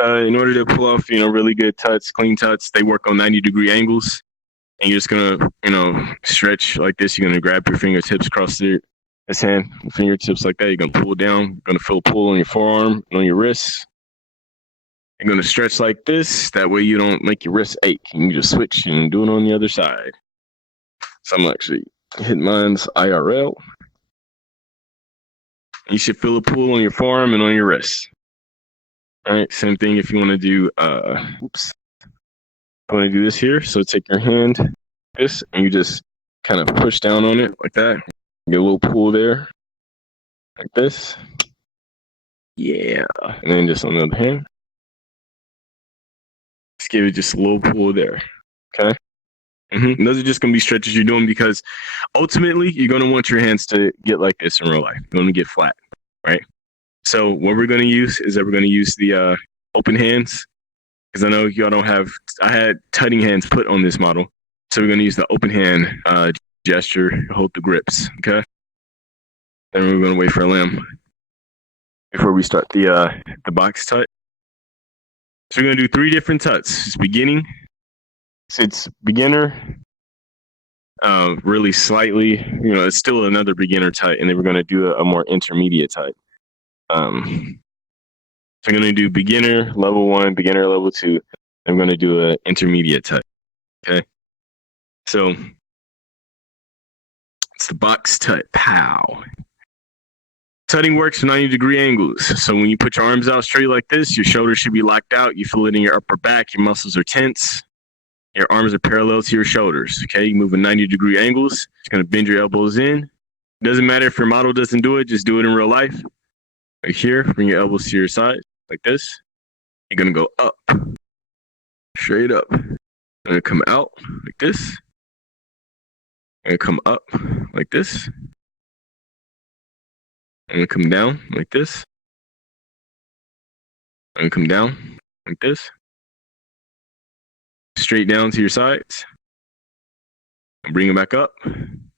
In order to pull off, really good tuts, clean tuts, they work on 90-degree angles. And you're just gonna, stretch like this. You're gonna grab your fingertips across this hand, fingertips like that. You're gonna pull down. You're gonna feel a pull on your forearm and on your wrists. You're gonna stretch like this. That way you don't make your wrists ache. You can just switch and do it on the other side. So I'm actually hitting mine's IRL. You should feel a pull on your forearm and on your wrists. All right, same thing if you want to do, I want to do this here. So take your hand, this, and you just kind of push down on it like that. Get a little pull there, like this. Yeah. And then just on the other hand, just give it just a little pull there. Okay. And those are just going to be stretches you're doing because ultimately you're going to want your hands to get like this in real life. You're going to get flat, right? So what we're going to use is that we're going to use the open hands. Because I know y'all don't have, I had tutting hands put on this model. So we're going to use the open hand gesture, hold the grips, okay? Then we're going to wait for a limb before we start the box tut. So we're going to do 3 different tuts. It's beginning. So it's beginner, really slightly, it's still another beginner tut. And then we're going to do a more intermediate tut. So I'm going to do beginner level 1, beginner level 2. I'm going to do an intermediate tut. Okay. So it's the box tut. Pow. Tutting works from 90-degree angles. So when you put your arms out straight like this, your shoulders should be locked out. You feel it in your upper back. Your muscles are tense. Your arms are parallel to your shoulders. Okay. You move at 90-degree angles. It's going to bend your elbows in. Doesn't matter if your model doesn't do it. Just do it in real life. Right here, bring your elbows to your side like this. You're going to go up, straight up. You're going to come out like this. You're going to come up like this. You're going to come down like this. You're going to come down like this. Straight down to your sides. And bring it back up. I'm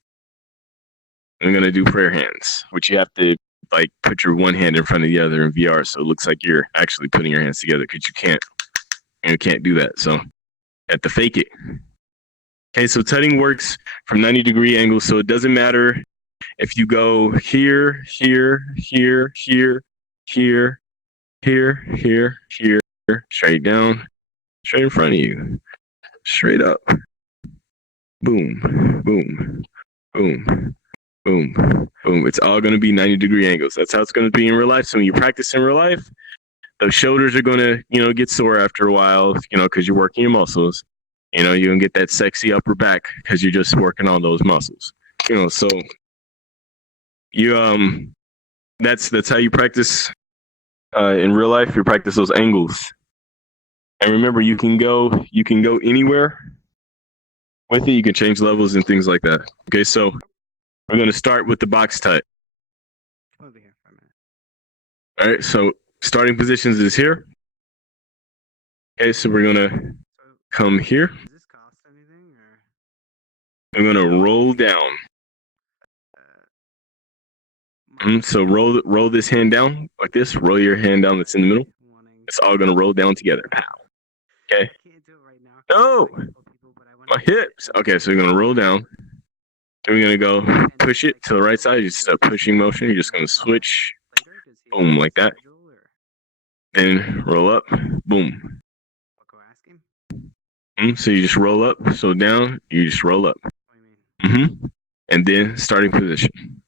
going to do prayer hands, which you have to put your one hand in front of the other in VR, so it looks like you're actually putting your hands together because you can't do that. So you have to fake it. Okay, so tutting works from 90-degree angles, so it doesn't matter if you go here, here, here, here, here, here, here, here, straight down, straight in front of you, straight up, boom, boom, boom. Boom, boom. It's all going to be 90-degree angles. That's how it's going to be in real life. So when you practice in real life, those shoulders are going to, get sore after a while, because you're working your muscles. You're going to get that sexy upper back because you're just working on those muscles. So you that's how you practice in real life. You practice those angles. And remember, you can go anywhere with it. You can change levels and things like that. Okay, so we're going to start with the box tut. Over here for a minute. All right, so starting positions is here. Okay, so we're going to come here. Does this cost anything? We're going to roll down. So roll this hand down like this. Roll your hand down that's in the middle. It's all going to roll down together. Pow. Okay. I can't do it right now. No! My hips. Okay, so you're going to roll down. Then we're going to go push it to the right side. Just a pushing motion. You're just going to switch. Boom, like that. Then roll up. Boom. So you just roll up. So down, you just roll up. And then starting position.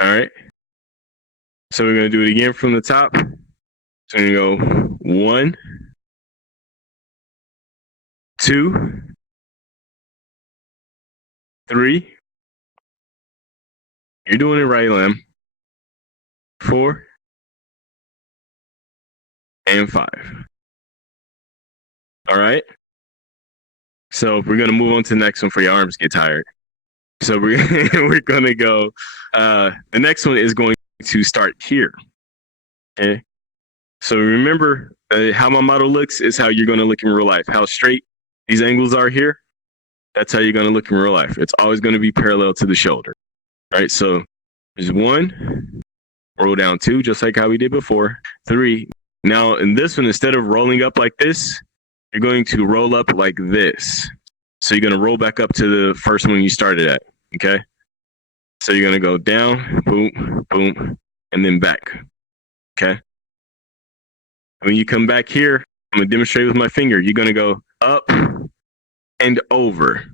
All right. So we're going to do it again from the top. So we're going to go 1, 2, 3. You're doing it right, Lamb. 4 and 5. All right. So we're gonna move on to the next one for your arms get tired. So we're gonna go. The next one is going to start here. Okay. So remember how my model looks is how you're gonna look in real life. How straight these angles are here. That's how you're gonna look in real life. It's always gonna be parallel to the shoulder. All right. So there's 1, roll down 2, just like how we did before. 3. Now, in this one, instead of rolling up like this, you're going to roll up like this. So you're going to roll back up to the first one you started at, okay? So you're going to go down, boom, boom, and then back, okay? When you come back here, I'm going to demonstrate with my finger. You're going to go up and over.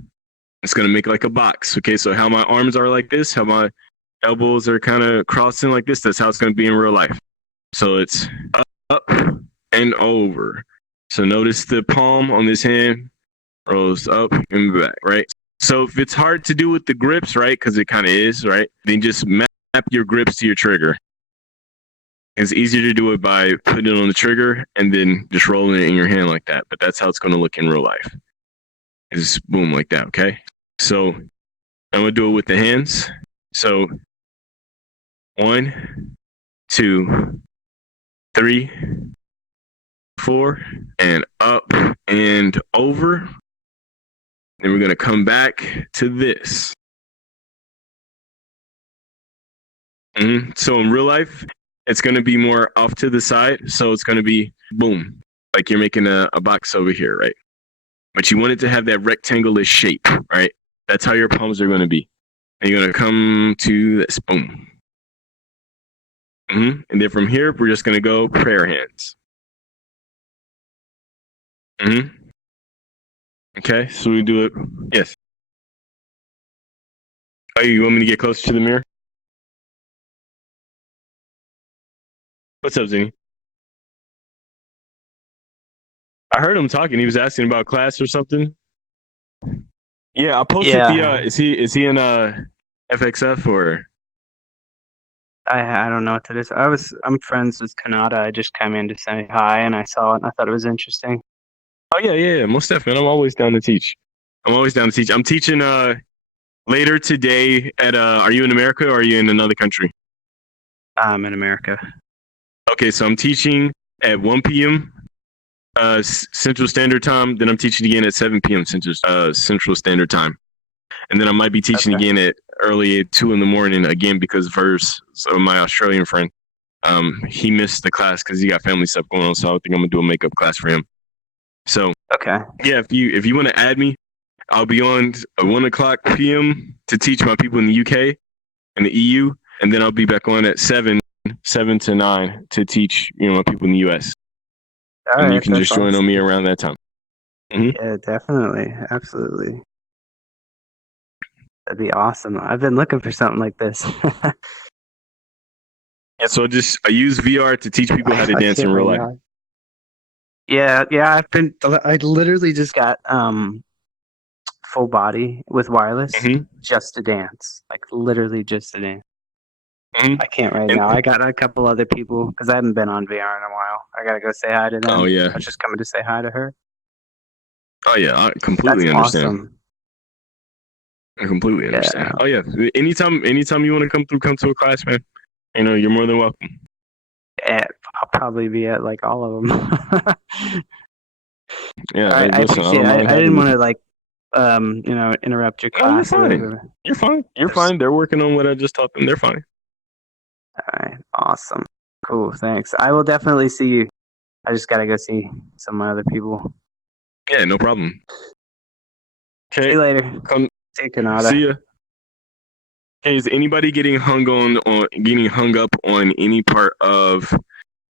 It's going to make like a box, okay? So how my arms are like this, how my elbows are kind of crossing like this, that's how it's going to be in real life. So it's up and over. So notice the palm on this hand rolls up and back, right? So if it's hard to do with the grips, right, because it kind of is, right, then just map your grips to your trigger. It's easier to do it by putting it on the trigger and then just rolling it in your hand like that. But that's how it's going to look in real life. It's boom like that, okay? So I'm going to do it with the hands. So 1, 2, 3, 4, and up and over. Then we're going to come back to this. So in real life, it's going to be more off to the side. So it's going to be boom, like you're making a box over here, right? But you want it to have that rectangular shape, right? That's how your palms are going to be. And you're going to come to this, boom. And then from here, we're just going to go prayer hands. Okay, so we do it. Yes. Oh, you want me to get closer to the mirror? What's up, Zinni? I heard him talking. He was asking about class or something. Yeah, I posted the. Is he in FXF or? I don't know what that is. I'm friends with Kanata. I just came in to say hi, and I saw it, and I thought it was interesting. Oh yeah, most definitely. I'm always down to teach. I'm teaching later today at. Are you in America or are you in another country? I'm in America. Okay, so I'm teaching at 1 p.m. Central Standard Time. Then I'm teaching again at 7 p.m. Central Standard Time, and then I might be teaching again at early at 2 in the morning again because my Australian friend, he missed the class because he got family stuff going on. So I think I'm gonna do a makeup class for him. So yeah, if you want to add me, I'll be on at 1:00 p.m. to teach my people in the UK and the EU, and then I'll be back on at 7 to 9 to teach my people in the US. And you can just join on me around that time. Yeah, definitely, absolutely. That'd be awesome. I've been looking for something like this. Yeah, so I use VR to teach people how to dance in real life. Yeah. I literally just got full body with wireless just to dance, like literally just to dance. I can't right now. I got a couple other people because I haven't been on VR in a while. I gotta go say hi to them. Oh yeah, I was just coming to say hi to her. Oh yeah, I completely understand. Awesome. I completely understand. Oh yeah, anytime you want to come to a class, man, you're more than welcome. Yeah, I'll probably be at like all of them. Yeah, I appreciate it. I didn't want to interrupt your class. No, you're fine. You're fine. They're working on what I just taught them. They're fine. All right, awesome, cool, thanks. I will definitely see you. I just gotta go see some of my other people. Yeah, no problem. Okay. See you later. See you, Kanata. See ya. Hey, is anybody getting hung up on any part of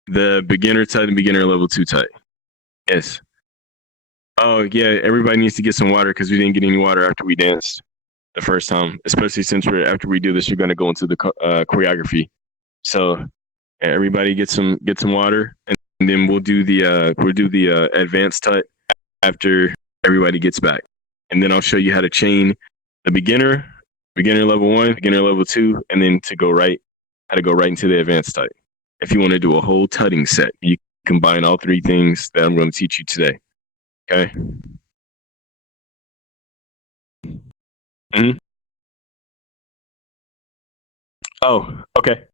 the beginner Tut and beginner level 2 Tut? Yes. Oh yeah, everybody needs to get some water because we didn't get any water after we danced the first time. Especially since after we do this, you're gonna go into the choreography. So everybody get some water, and then we'll do the advanced Tut after everybody gets back, and then I'll show you how to chain the beginner level 1, beginner level 2, and then how to go right into the advanced Tut. If you want to do a whole tutting set, you combine all 3 things that I'm going to teach you today. Okay. Oh, okay.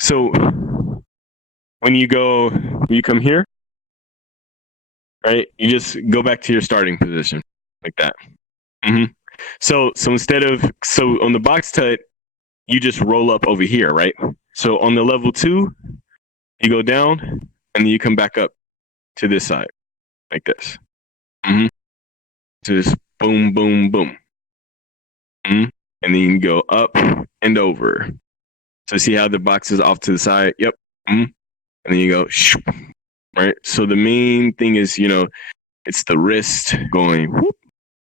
So when you come here, right? You just go back to your starting position like that. So on the box Tut, you just roll up over here, right? So on the level 2, you go down and then you come back up to this side like this. Just boom, boom, boom. And then you can go up and over. So see how the box is off to the side? Yep. And then you go, right? So the main thing is, it's the wrist going, whoop,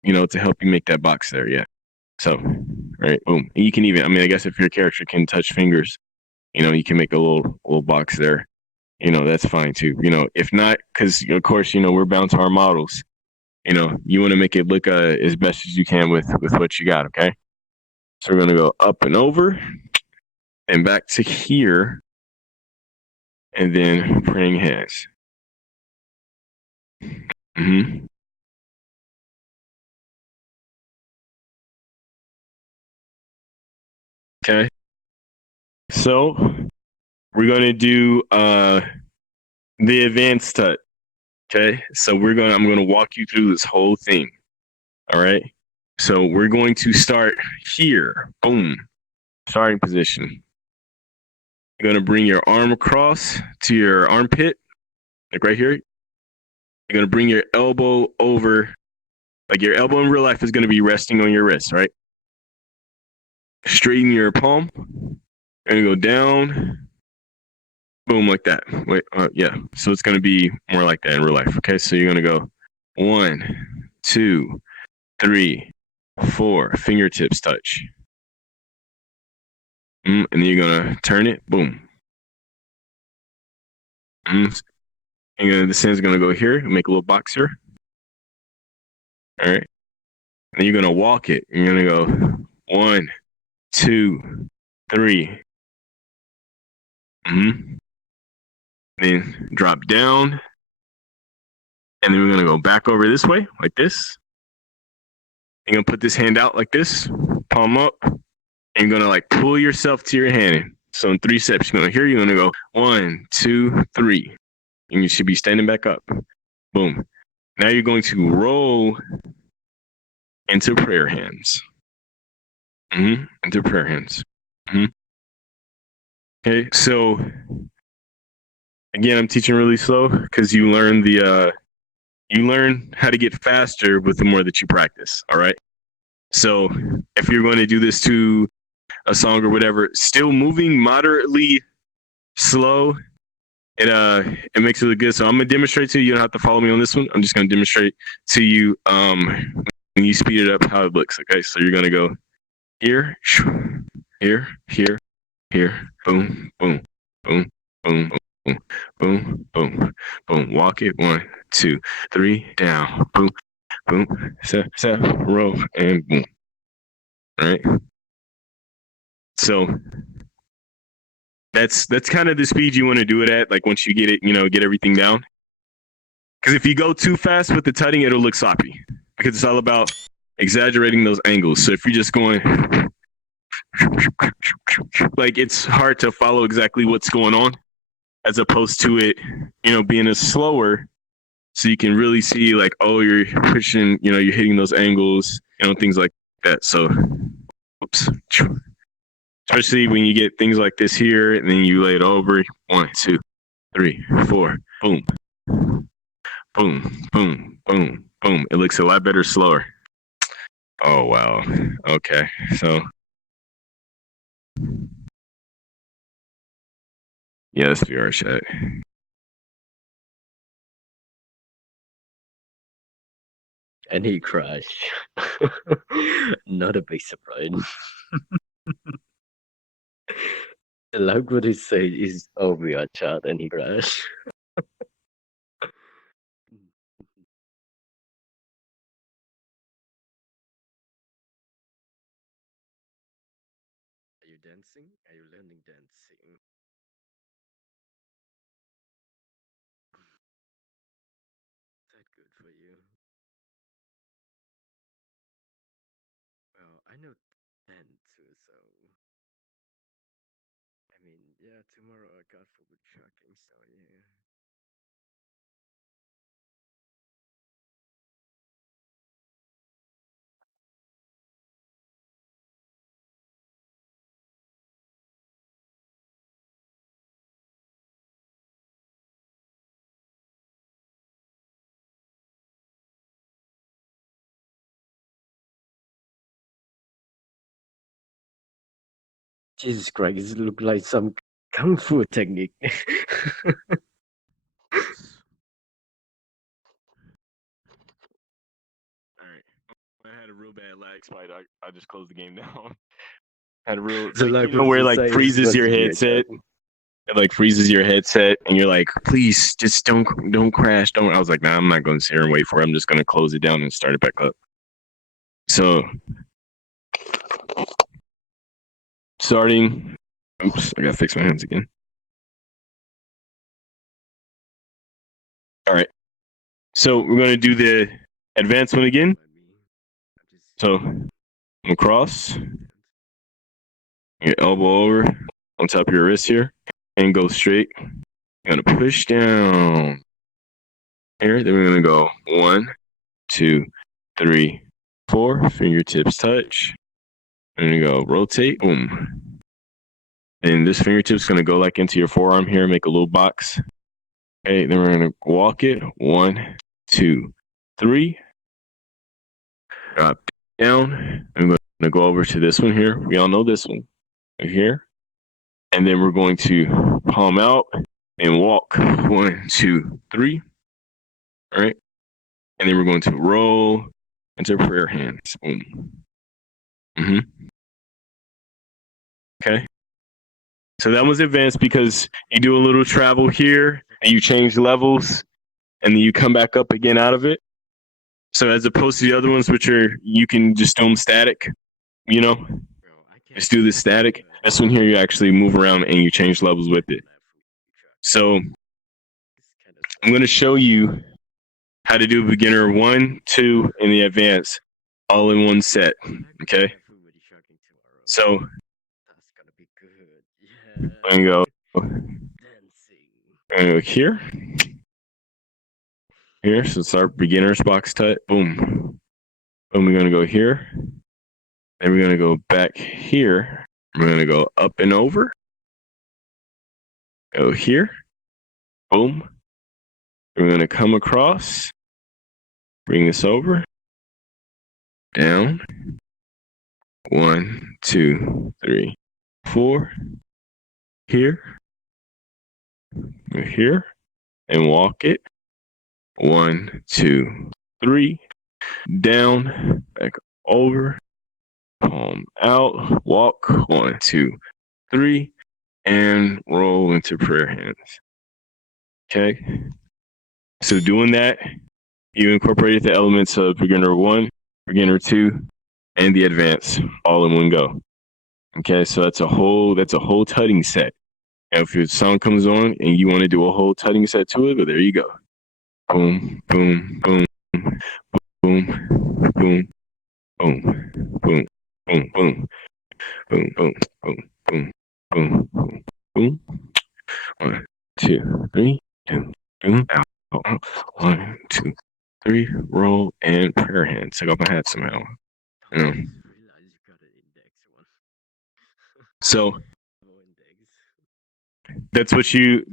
to help you make that box there. Yeah. So, right, boom. And you can even, I guess if your character can touch fingers, you can make a little box there. That's fine too. If not, because of course, we're bound to our models. You want to make it look as best as you can with what you got. Okay. So we're gonna go up and over, and back to here, and then praying hands. Okay. So we're gonna do the advanced tut. Okay. So I'm gonna walk you through this whole thing. All right. So we're going to start here. Boom. Starting position. You're gonna bring your arm across to your armpit, like right here. You're gonna bring your elbow over, like your elbow in real life is gonna be resting on your wrist, right? Straighten your palm. And go down. Boom, like that. Wait, yeah. So it's gonna be more like that in real life. Okay, so you're gonna go 1, 2, 3, 4. Fingertips touch. And then you're gonna turn it. Boom. And the hand's gonna go here. Make a little box here. All right. And you're gonna walk it. You're gonna go 1, 2, 3. Then drop down. And then we're gonna go back over this way, like this. You're gonna put this hand out like this, palm up, and you're gonna like pull yourself to your hand. So in 3 steps, you're gonna go 1, 2, 3. And you should be standing back up. Boom. Now you're going to roll into prayer hands. Into prayer hands. Okay, so again, I'm teaching really slow because you learn how to get faster with the more that you practice. All right. So if you're going to do this to a song or whatever, still moving moderately slow, it makes it look good. So I'm gonna demonstrate to you. You don't have to follow me on this one. I'm just gonna demonstrate to you when you speed it up how it looks. Okay, so you're gonna go here, here, here, here, boom, boom, boom, boom, boom, boom, boom, boom. Walk it 1, 2, 3, down, boom, boom, set, roll, and boom. All right. So that's kind of the speed you want to do it at. Like once you get it, get everything down. Because if you go too fast with the tutting, it'll look sloppy. Because it's all about exaggerating those angles. So if you're just going like, it's hard to follow exactly what's going on, as opposed to it, being a slower. So you can really see like, oh, you're pushing, you're hitting those angles, things like that. So, oops. Especially when you get things like this here, and then you lay it over. 1, 2, 3, 4. Boom. Boom. Boom. Boom. Boom. It looks a lot better slower. Oh, wow. Okay. So, yeah, let's do our chat. And he crashed. Not a big surprise. Like what he said is, oh, we are chat, and he crashed. Are you dancing? Are you learning dancing? That good for you? Well, I know 10 too, so I mean, yeah, tomorrow I got forbid tracking, so yeah. Jesus Christ, it look like some kung fu technique. Alright. I had a real bad lag spike. I just closed the game down. Had a real, So like, like you know, where like freezes your headset. It like freezes your headset, and you're like, please, just don't crash. Don't. I was like, nah, I'm not going to sit here and wait for it. I'm just going to close it down and start it back up. So, starting. Oops, I got to fix my hands again. All right. So we're going to do the advanced one again. So, across, your elbow over on top of your wrist here, and go straight. You're going to push down here. Then we're going to go 1, 2, 3, 4. Fingertips touch. And you go rotate. Boom. And this fingertip's going to go like into your forearm here, make a little box. Okay, then we're going to walk it. 1, 2, 3. Drop down. I'm going to go over to this one here. We all know this one right here. And then we're going to palm out and walk. 1, 2, 3. All right. And then we're going to roll into prayer hands. Boom. Okay. So that was advanced because you do a little travel here and you change levels and then you come back up again out of it. So as opposed to the other ones, which are, you can just do them static, you know, just do the static. This one here, you actually move around and you change levels with it. So I'm going to show you how to do beginner 1, 2, and the advanced all in one set. Okay. So I'm going to go here. Here, so it's our beginner's box tut. Boom. Boom, we're going to go here. Then we're going to go back here. We're going to go up and over. Go here. Boom. We're going to come across. Bring this over. Down. 1, 2, 3, 4. Here. Go here. And walk it. 1, 2, 3. Down. Back over. Palm out. Walk. 1, 2, 3. And roll into prayer hands. Okay. So doing that, you incorporated the elements of beginner 1, beginner 2, and the advanced all in one go. Okay, so that's a whole tutting set. And if your sound comes on and you want to do a whole tutting set to it, well, there you go. Boom, boom, boom, boom, boom, boom, boom, boom, boom, boom, boom, boom, boom, boom, boom, boom. 1, 2, 3, boom, boom, out. 1, 2, 3, roll and prayer hands. Take off my hat somehow. So that's what you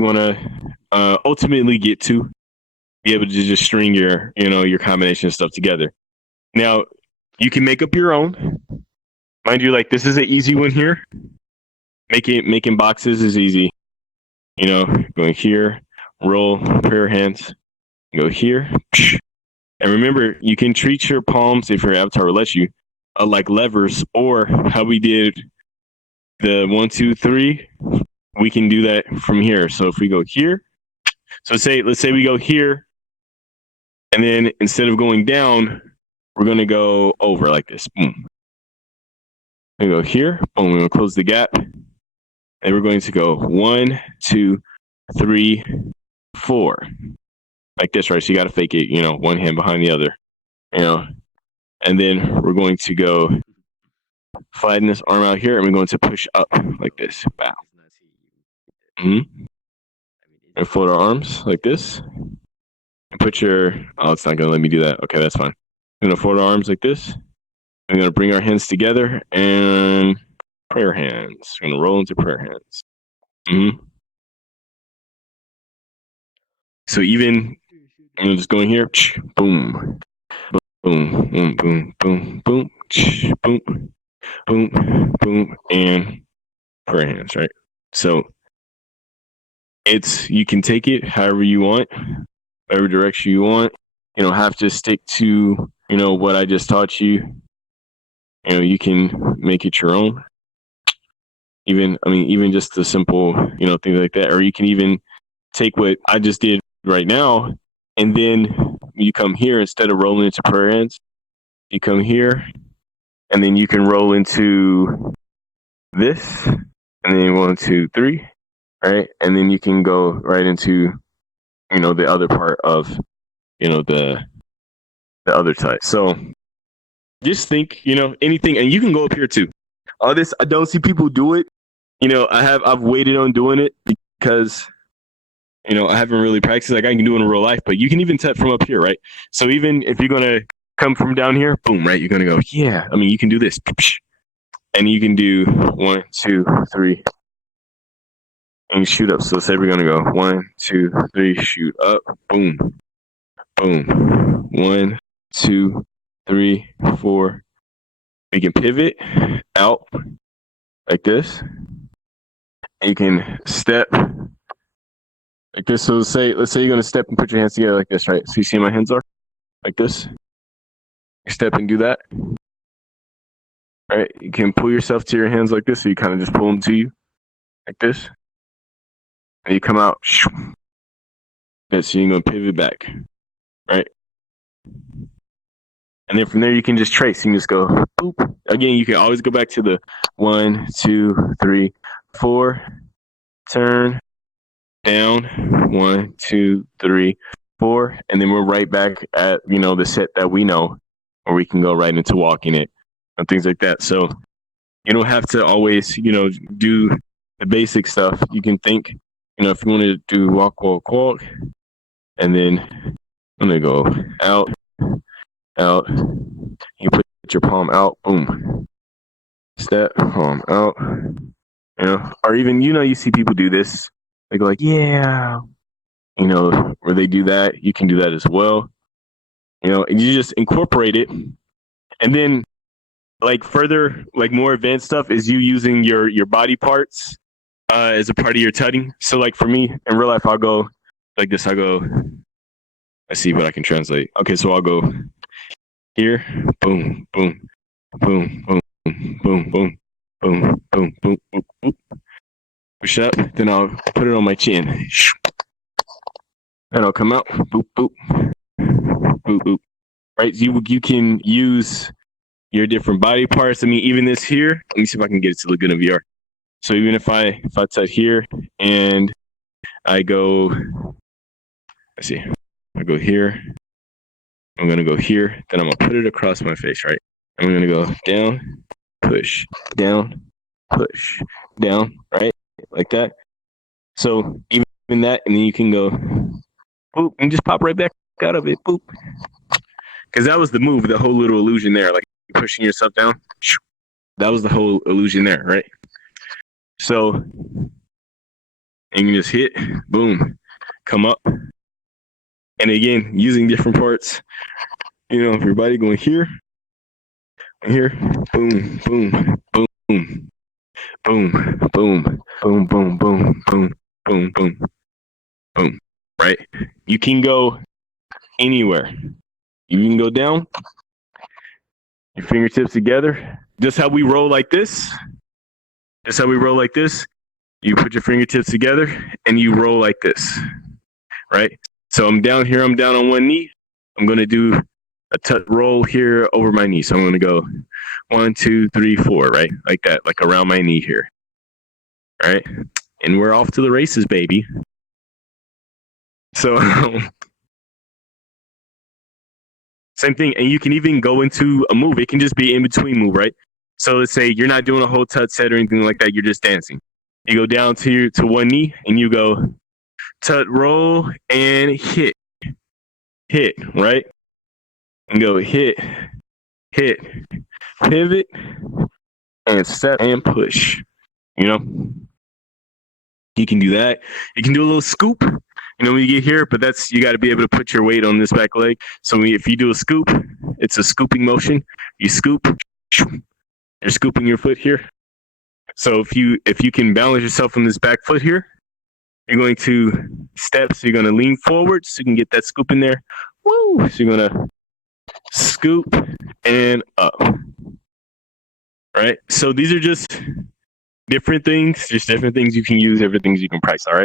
want to ultimately get to, be able to just string your combination of stuff together. Now you can make up your own, mind you. Like, this is an easy one here. Making boxes is easy. Going here, roll prayer hands, go here, and remember, you can treat your palms, if your avatar will let you, like levers, or how we did the 1, 2, 3. We can do that from here. So if we go here, so let's say we go here, and then instead of going down, we're going to go over like this. Boom. We go here. Boom. We're going to close the gap, and we're going to go 1, 2, 3, 4, like this, right? So you got to fake it, one hand behind the other, and then we're going to go flatten this arm out here, and we're going to push up like this. Bow. And fold our arms like this, and put your, it's not going to let me do that. Okay, that's fine. We're going to fold our arms like this. We're going to bring our hands together and prayer hands. We're going to roll into prayer hands. So even, just going here, boom, boom, boom, boom, boom, boom, boom, boom, boom, and prayer hands, right? So you can take it however you want, whatever direction you want. You don't have to stick to, what I just taught you. You can make it your own. Even just the simple, things like that. Or you can even take what I just did right now, and then you come here instead of rolling into prayer hands. You come here, and then you can roll into this, and then 1, 2, 3, right? And then you can go right into, the other part of, the other side. So just think, anything, and you can go up here too. All this, I don't see people do it. I've waited on doing it because, I haven't really practiced like I can do it in real life, but you can even tap from up here, right? So even if you're going to come from down here, boom, right? You're going to go, yeah. You can do this. And you can do 1, 2, 3, and shoot up. So say we're going to go 1, 2, 3, shoot up, boom, boom, 1, 2, 3, 4. We can pivot out like this. And you can step like this. So let's say you're going to step and put your hands together like this, right? So you see my hands are like this. You step and do that. Right? You can pull yourself to your hands like this. So you kind of just pull them to you like this. And you come out. Okay, so you're going to pivot back. Right? And then from there, you can just trace. You can just go, boop. Again, you can always go back to the 1, 2, 3, 4. Turn. Down. 1, 2, 3, 4. And then we're right back at, the set that we know, where we can go right into walking it and things like that. So you don't have to always, do the basic stuff. You can think, if you want to do walk, walk, walk, and then I'm going to go out. You put your palm out, boom. Step, palm out. Or even, you see people do this. They go like, yeah. Where they do that, you can do that as well. And you just incorporate it. And then, further, more advanced stuff is you using your body parts as a part of your tutting. So, for me, in real life, I'll go like this. I'll go, let's see what I can translate. Okay, so I'll go here, boom, boom, boom, boom, boom, boom, boom, boom, boom, boom, boom. Push up, then I'll put it on my chin. And I'll come out, boop, boop, boop, boop. Right? You can use your different body parts. Even this here, let me see if I can get it to look good in VR. So even if I touch here and I go, let's see, I go here, I'm going to go here, then I'm going to put it across my face, right? I'm going to go down, push, down, push, down, right? Like that. So even that, and then you can go, boop, and just pop right back out of it, boop. Because that was the move, the whole little illusion there, pushing yourself down. That was the whole illusion there, right? So, and you just hit, boom, come up. And again, using different parts, if your body going here, and here, boom, boom, boom, boom, boom, boom, boom, boom, boom, boom, boom, boom, boom, right? You can go anywhere. You can go down, your fingertips together. Just how we roll like this. Just how we roll like this. You put your fingertips together and you roll like this, right? So I'm down here. I'm down on one knee. I'm going to do a tut roll here over my knee. So I'm going to go 1, 2, 3, 4, right? Like that, around my knee here. All right. And we're off to the races, baby. So same thing. And you can even go into a move. It can just be in between move, right? So let's say you're not doing a whole tut set or anything like that. You're just dancing. You go down to one knee and you go tut roll and hit, right? And go hit, pivot, and step and push. You can do that. You can do a little scoop, when you get here, but you got to be able to put your weight on this back leg. So if you do a scoop, it's a scooping motion. You scoop, you're scooping your foot here. So if you can balance yourself on this back foot here, you're going to step. So you're going to lean forward so you can get that scoop in there. Woo! So you're going to scoop and up. Right? So these are just different things you can use, different things you can price. All right.